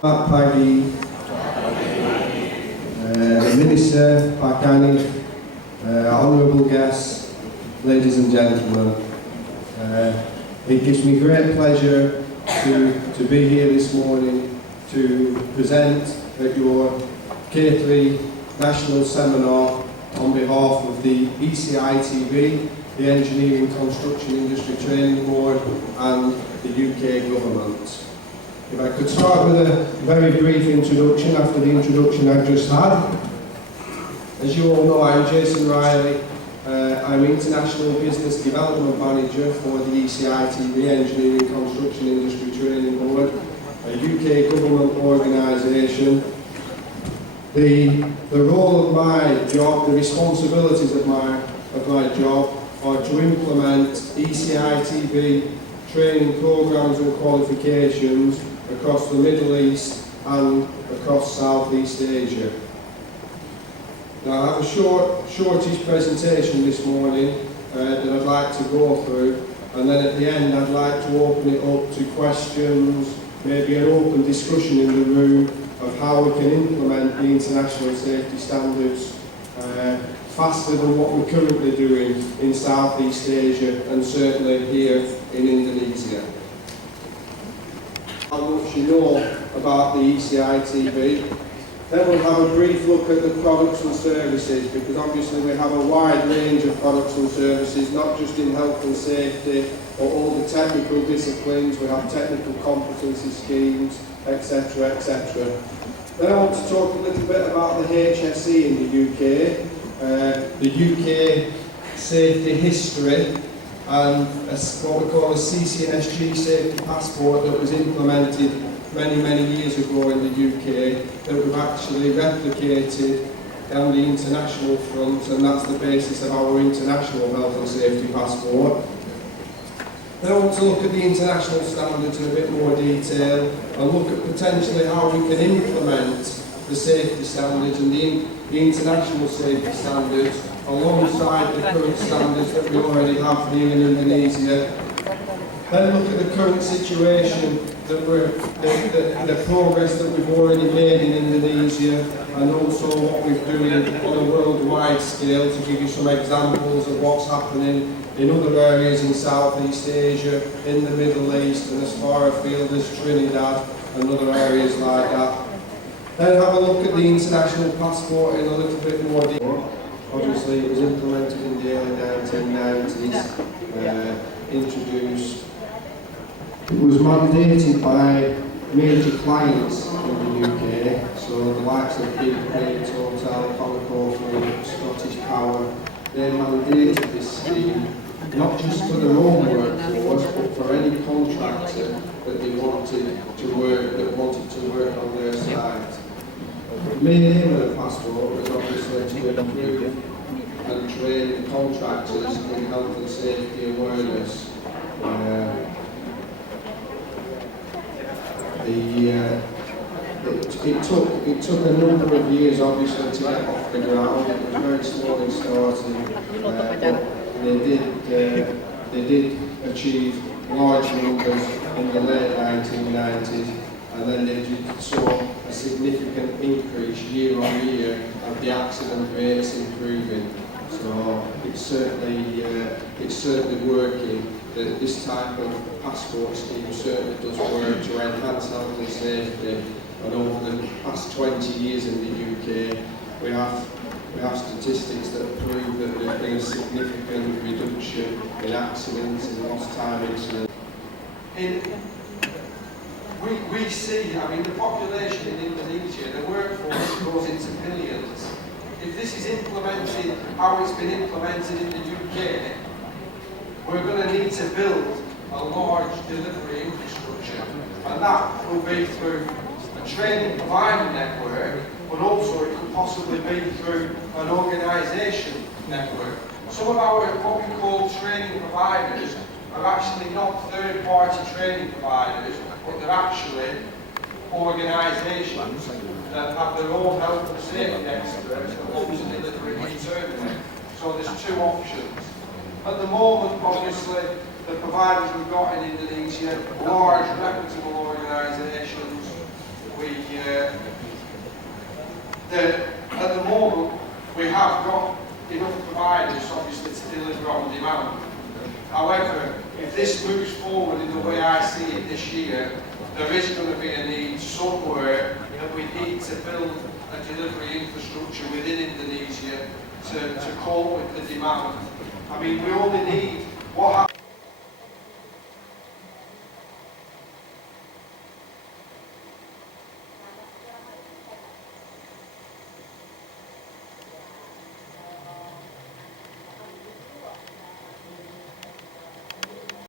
Pagi, the Minister, Pakani, honourable guests, ladies and gentlemen. It gives me great pleasure to be here this morning to present at your K3 National Seminar on behalf of the ecITB, the Engineering Construction Industry Training Board and the UK Government. If I could start with a very brief introduction after the introduction I've just had. As you all know, I'm Jason Riley. I'm International Business Development Manager for the ecITB Engineering Construction Industry Training Board, a UK government organisation. The role of my job, the responsibilities of my job are to implement ecITB training programmes and qualifications across the Middle East and across Southeast Asia. Now I have a shortish presentation this morning that I'd like to go through, and then at the end I'd like to open it up to questions, maybe an open discussion in the room of how we can implement the international safety standards faster than what we're currently doing in Southeast Asia and certainly here in Indonesia. How much you know about the ecITB. Then we'll have a brief look at the products and services, because obviously we have a wide range of products and services, not just in health and safety, but all the technical disciplines. We have technical competency schemes, etc., etc. Then I want to talk a little bit about the HSE in the UK, the UK safety history, and what we call a CCNSG safety passport that was implemented many years ago in the UK, that we've actually replicated on the international front, and that's the basis of our international health and safety passport. Then I want to look at the international standards in a bit more detail and look at potentially how we can implement the safety standards and the international safety standards alongside the current standards that we already have here in Indonesia. Then look at the current situation, that the progress that we've already made in Indonesia, and also what we're doing on a worldwide scale, to give you some examples of what's happening in other areas in Southeast Asia, in the Middle East, and as far afield as Trinidad and other areas like that. Then have a look at the international passport in a little bit more detail. Obviously it was implemented in the early 1990s, introduced. It was mandated by major clients in the UK, so the likes of BP, Total, Conoco, Scottish Power. They mandated this scheme, not just for their own workforce, but for any contractor that they wanted to work on their site. The main aim of the passport was obviously to improve and train contractors in health and safety awareness. It took a number of years, obviously, to get off the ground. It was very slowly starting, but they did achieve large numbers in the late 1990s, and then they saw a significant increase year on year of the accident rates improving. So it's certainly working. This type of passport scheme certainly does work to enhance health and safety, and over the past 20 years in the UK we have statistics that prove that there's been a significant reduction in accidents and lost time incidents. We see, I mean, the population in Indonesia, the workforce goes into millions. If this is implemented how it's been implemented in the UK, we're going to need to build a large delivery infrastructure, and that will be through a training provider network, but also it could possibly be through an organisation network. Some of our what we call training providers are actually not third-party training providers, but they're actually organisations that have their own health and safety experts that look to deliver it internally. So there's two options. At the moment, obviously, the providers we've got in Indonesia, large, reputable organisations, at the moment we have got enough providers, obviously, to deliver on demand. However, if this moves forward in the way I see it this year, there is going to be a need somewhere that we need to build a delivery infrastructure within Indonesia to cope with the demand. I mean, we only need, what